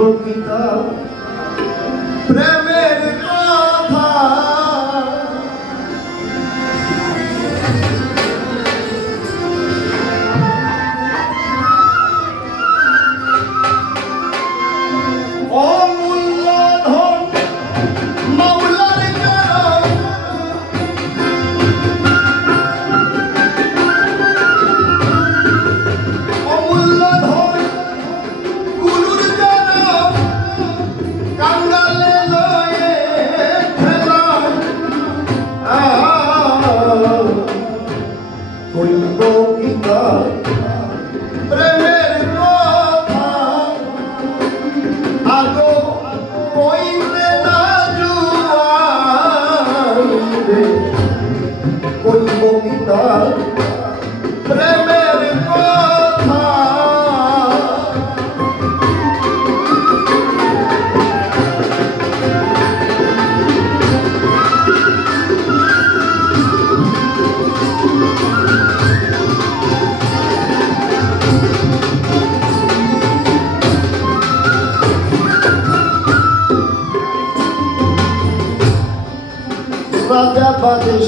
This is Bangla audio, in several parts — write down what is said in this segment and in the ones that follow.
বকিতা প্রেম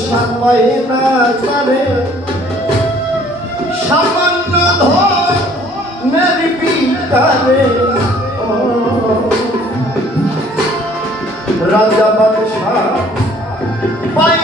সময় না করে সামান্য রাজা বাদশাহ পায়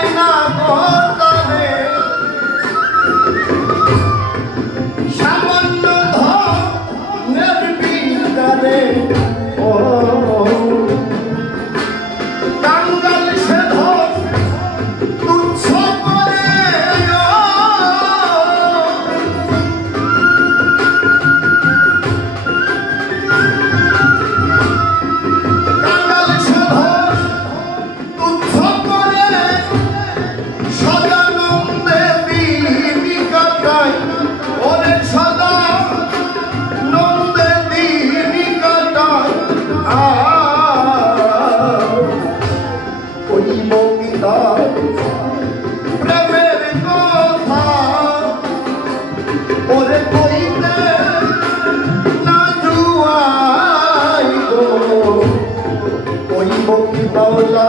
ওই বকি বাউলা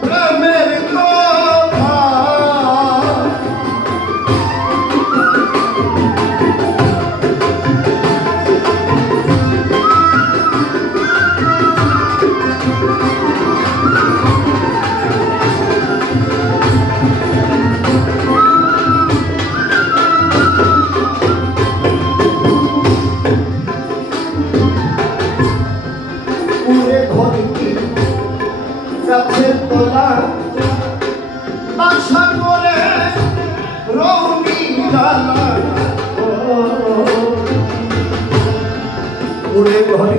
প্রেমে ওরে ঘরে